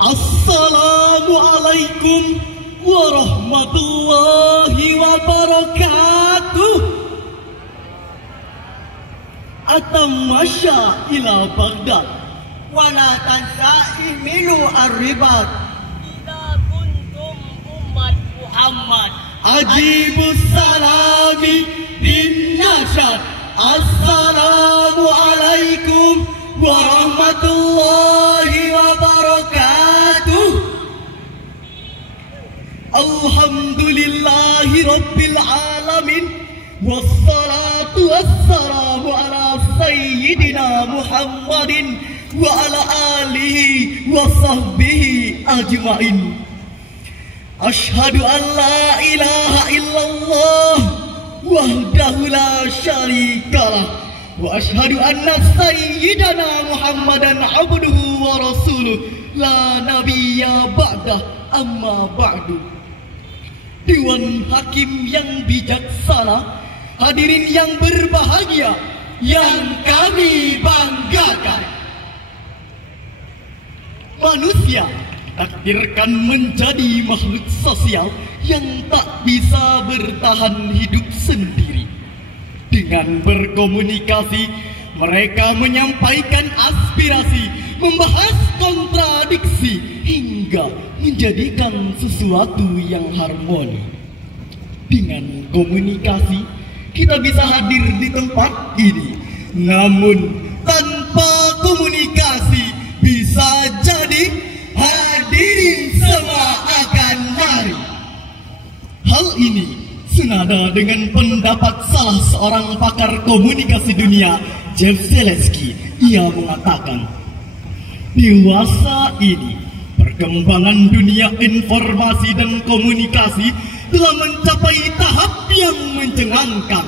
Assalamualaikum warahmatullahi wabarakatuh. Atamasya ila Baghdad wala tansa ihmilu ar-ribat idza kuntum ummat Muhammad. Ajibus salami bin nasyad. Assalamualaikum warahmatullahi wabarakatuh. Alhamdulillahi rabbil alamin. Wassalatu wassalamu ala sayyidina Muhammadin wa ala alihi wa sahbihi ajma'in. Ashhadu an la ilaha illallah wahdahu la syarikalah wa ashhadu anna sayyidana Muhammadan abduhu wa rasuluh la nabiyya ba'dah amma ba'du. Dewan Hakim yang bijaksana, hadirin yang berbahagia, yang kami banggakan. Manusia takdirkan menjadi makhluk sosial yang tak bisa bertahan hidup sendiri. Dengan berkomunikasi, mereka menyampaikan aspirasi, membahas kontradiksi, hingga menjadikan sesuatu yang harmoni. Dengan komunikasi, kita bisa hadir di tempat ini. Namun, tanpa komunikasi, bisa jadi hadirin semua akan lari. Hal ini senada dengan pendapat salah seorang pakar komunikasi dunia, Jeff Zaleski. Ia mengatakan, dewasa ini perkembangan dunia informasi dan komunikasi telah mencapai tahap yang mencengangkan.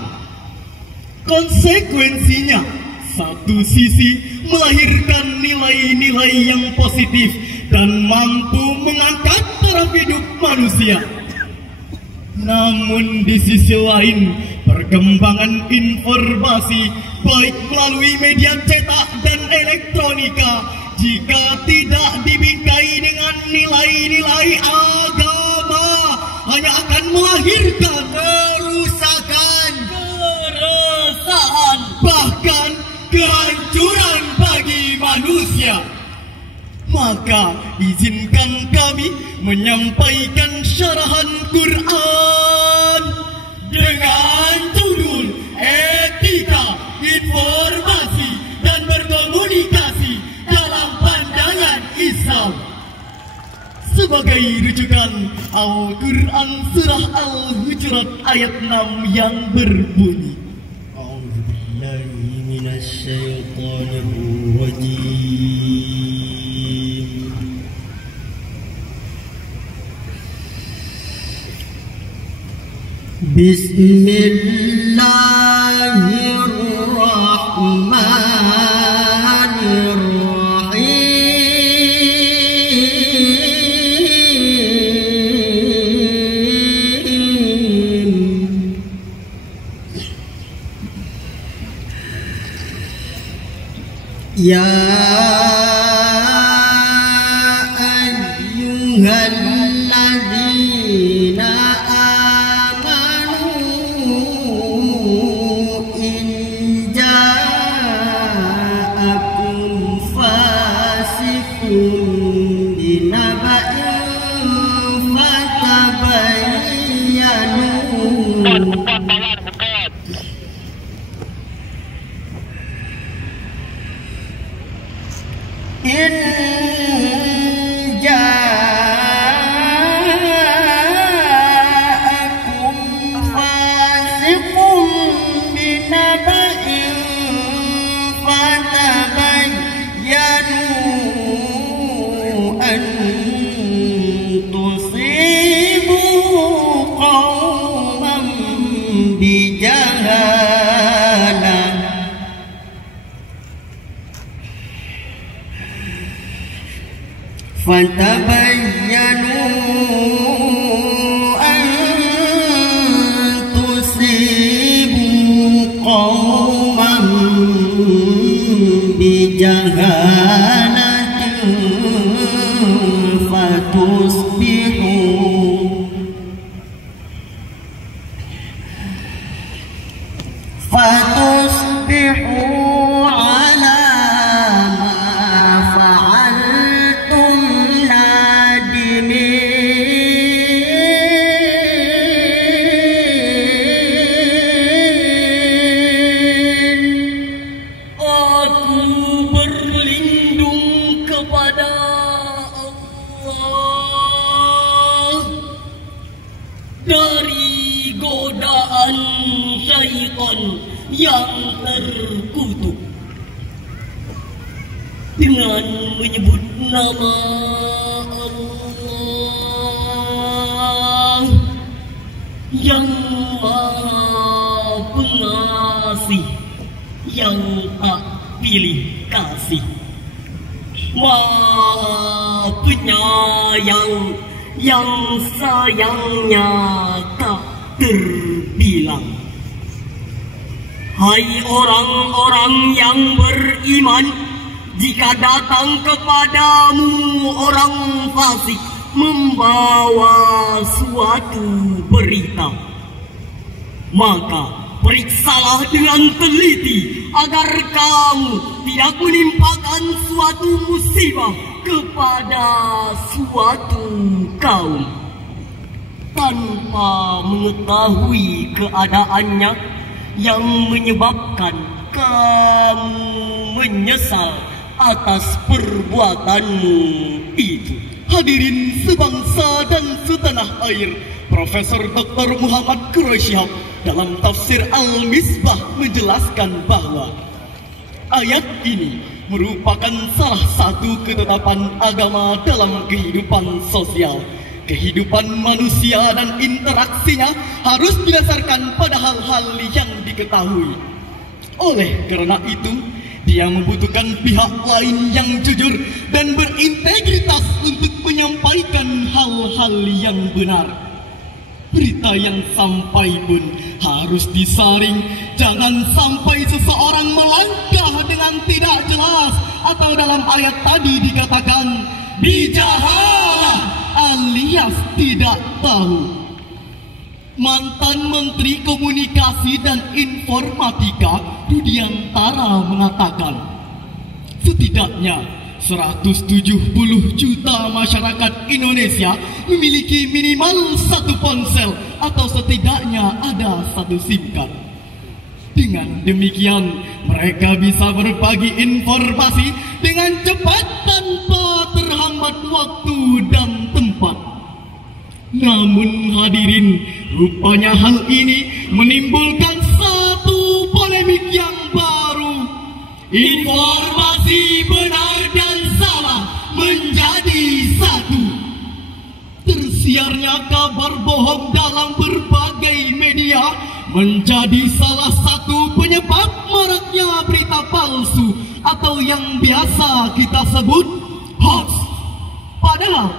Konsekuensinya, satu sisi melahirkan nilai-nilai yang positif dan mampu mengangkat taraf hidup manusia. Namun di sisi lain, perkembangan informasi baik melalui media cetak dan elektronika, jika tidak dibingkai dengan nilai-nilai agama, hanya akan melahirkan kerusakan, keresahan, bahkan kehancuran bagi manusia. Maka izinkan kami menyampaikan syarahan Quran dengan judul Etika Informasi dan Berkomunikasi dalam Pandangan Islam. Sebagai rujukan, Al-Quran Surah Al-Hujurat ayat 6 yang berbunyi, A'udzubillahi minasyaitonirrajim. Ya ayyuhalladzina amanu in ja'akum fasiqun binaba'in fatabayyanu in ja'akum fasiqun binaba'in fatabayyanu an tusibu qauman bijahalah fatabayyanu an tusibu qauman bijahalatin فتصبحوا على ما فعلتم نادمين. Aku berlindung kepada Allah dari godaan syaitan yang terkutuk dengan menyebut nama Allah yang Maha Pengasih, yang tak pilih kasih, Maha Penyayang, yang sayangnya tak terbilang. Hai orang-orang yang beriman, jika datang kepadamu orang fasik membawa suatu berita, maka periksalah dengan teliti agar kamu tidak menimpakan suatu musibah kepada suatu kaum tanpa mengetahui keadaannya, yang menyebabkan kamu menyesal atas perbuatanmu itu. Hadirin sebangsa dan setanah air, Profesor Dr. Muhammad Quraisyhab dalam tafsir Al-Misbah menjelaskan bahwa ayat ini merupakan salah satu ketetapan agama dalam kehidupan sosial. Kehidupan manusia dan interaksinya harus didasarkan pada hal-hal yang diketahui. Oleh karena itu, dia membutuhkan pihak lain yang jujur dan berintegritas untuk menyampaikan hal-hal yang benar. Berita yang sampai pun harus disaring. Jangan sampai seseorang melangkah dengan tidak jelas, atau dalam ayat tadi dikatakan bijahalah alias tidak tahu. Mantan Menteri Komunikasi dan Informatika Rudiantara mengatakan, setidaknya 170 juta masyarakat Indonesia memiliki minimal satu ponsel atau setidaknya ada satu SIM card. Dengan demikian, mereka bisa berbagi informasi dengan cepat tanpa terhambat waktu dan tempat. Namun hadirin, rupanya hal ini menimbulkan satu polemik yang baru. Informasi benar dan salah menjadi satu. Tersiarnya kabar bohong dalam berbagai media menjadi salah satu penyebab maraknya berita palsu atau yang biasa kita sebut hoax. Padahal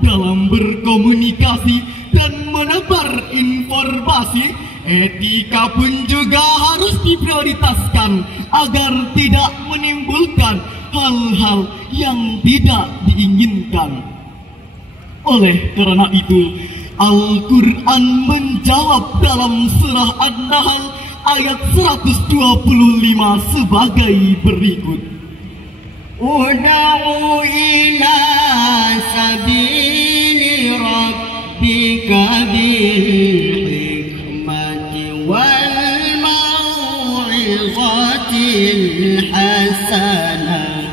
dalam berkomunikasi dan menebar informasi, etika pun juga harus diprioritaskan agar tidak menimbulkan hal-hal yang tidak diinginkan. Oleh karena itu, Al-Quran menjawab dalam surah An-Nahl ayat 125 sebagai berikut. Ud'u ila sabili rabbika bil hikmati wal mau'izatil hasanah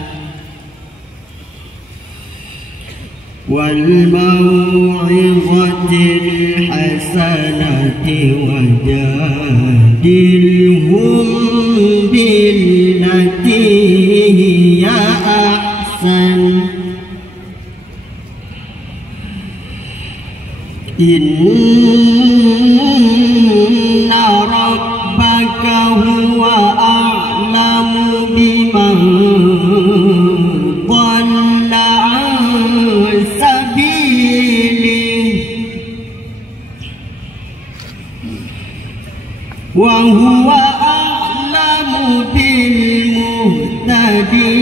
wajadilhum billati hiya ahsan inna rabbaka huwa a'lamu biman dhalla an sabilihi wa huwa a'lamu bil muhtadin.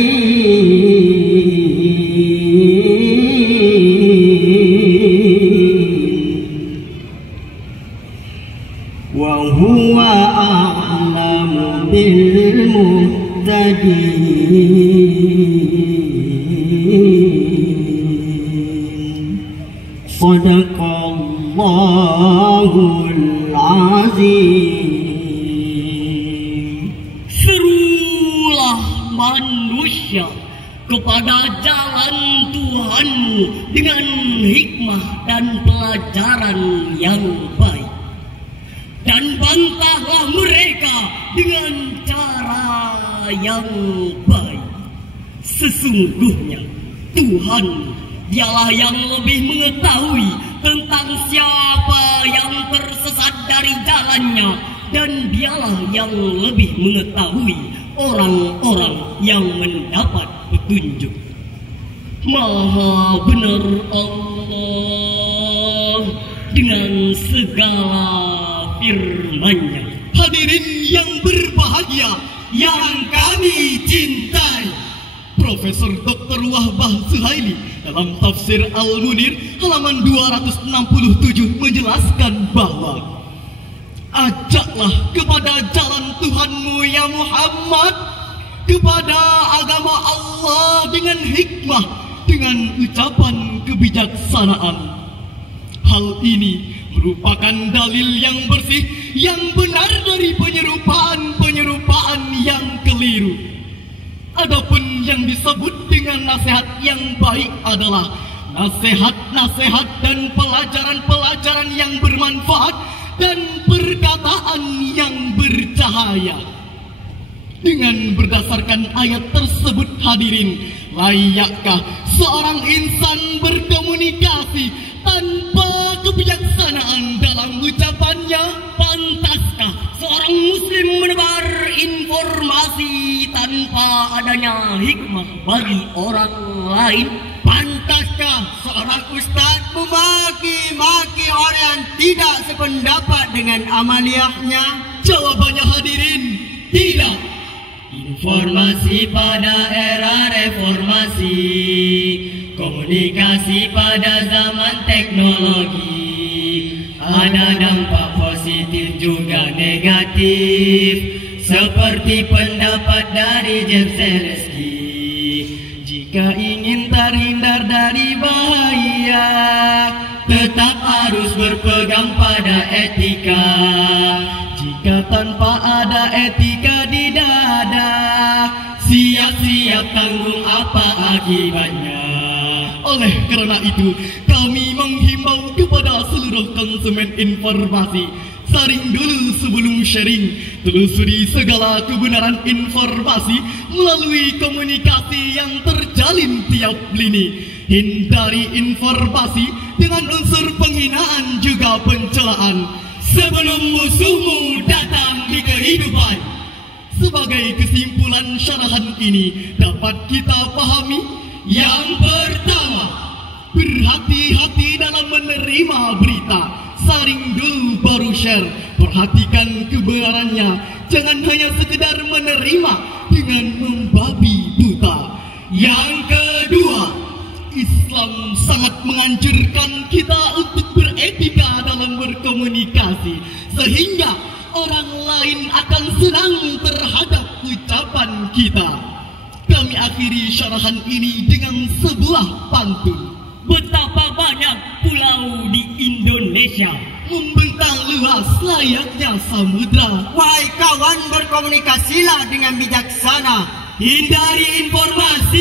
Sadaqallahul azim. Serulah manusia kepada jalan Tuhanmu dengan hikmah dan pelajaran yang baik, dan bantahlah mereka dengan cara yang baik. Sesungguhnya Tuhan dialah yang lebih mengetahui tentang siapa yang tersesat dari jalannya, dan dialah yang lebih mengetahui orang-orang yang mendapat petunjuk. Maha benar Allah dengan segala firman-Nya. Hadirin yang berbahagia, yang kami cintai, Profesor Dr. Wahbah Suhaili dalam tafsir Al-Munir halaman 267 menjelaskan bahwa ajaklah kepada jalan Tuhanmu ya Muhammad, kepada agama Allah dengan hikmah, dengan ucapan kebijaksanaan. Hal ini merupakan dalil yang bersih, yang benar dari penyerupaan yang keliru. Adapun yang disebut dengan nasihat yang baik adalah nasihat-nasihat dan pelajaran-pelajaran yang bermanfaat dan perkataan yang bercahaya. Dengan berdasarkan ayat tersebut, hadirin, layakkah seorang insan berkomunikasi tanpa kebijaksanaan dalam ucapannya? Pantaskah seorang muslim menebar informasi tanpa adanya hikmah bagi orang lain? Pantaskah seorang ustaz memaki-maki orang yang tidak sependapat dengan amaliyahnya? Jawabannya hadirin, tidak. Informasi pada era reformasi, komunikasi pada zaman teknologi, ada dampak positif juga negatif, seperti pendapat dari James Zaleski. Jika ingin terhindar dari bahaya, tetap harus berpegang pada etika. Jika tanpa ada etika di dada, siap-siap tanggung apa akibatnya. Oleh karena itu, kami menghimbau kepada seluruh konsumen informasi, saring dulu sebelum sharing, telusuri segala kebenaran informasi melalui komunikasi yang terjalin tiap lini. Hindari informasi dengan unsur penghinaan juga pencelaan sebelum musuhmu datang di kehidupan. Sebagai kesimpulan syarahan ini dapat kita pahami, yang pertama, berhati-hati dalam menerima berita. Saring dulu baru share, perhatikan kebenarannya, jangan hanya sekedar menerima dengan membabi buta. Yang kedua, Islam sangat menganjurkan kita untuk beretika dalam berkomunikasi, sehingga orang lain akan senang terhadap ucapan kita. Kami akhiri syarahan ini dengan sebuah pantun. Betapa banyak pulau di Indonesia, membentang luas layaknya samudra. Wahai kawan, berkomunikasilah dengan bijaksana. hindari informasi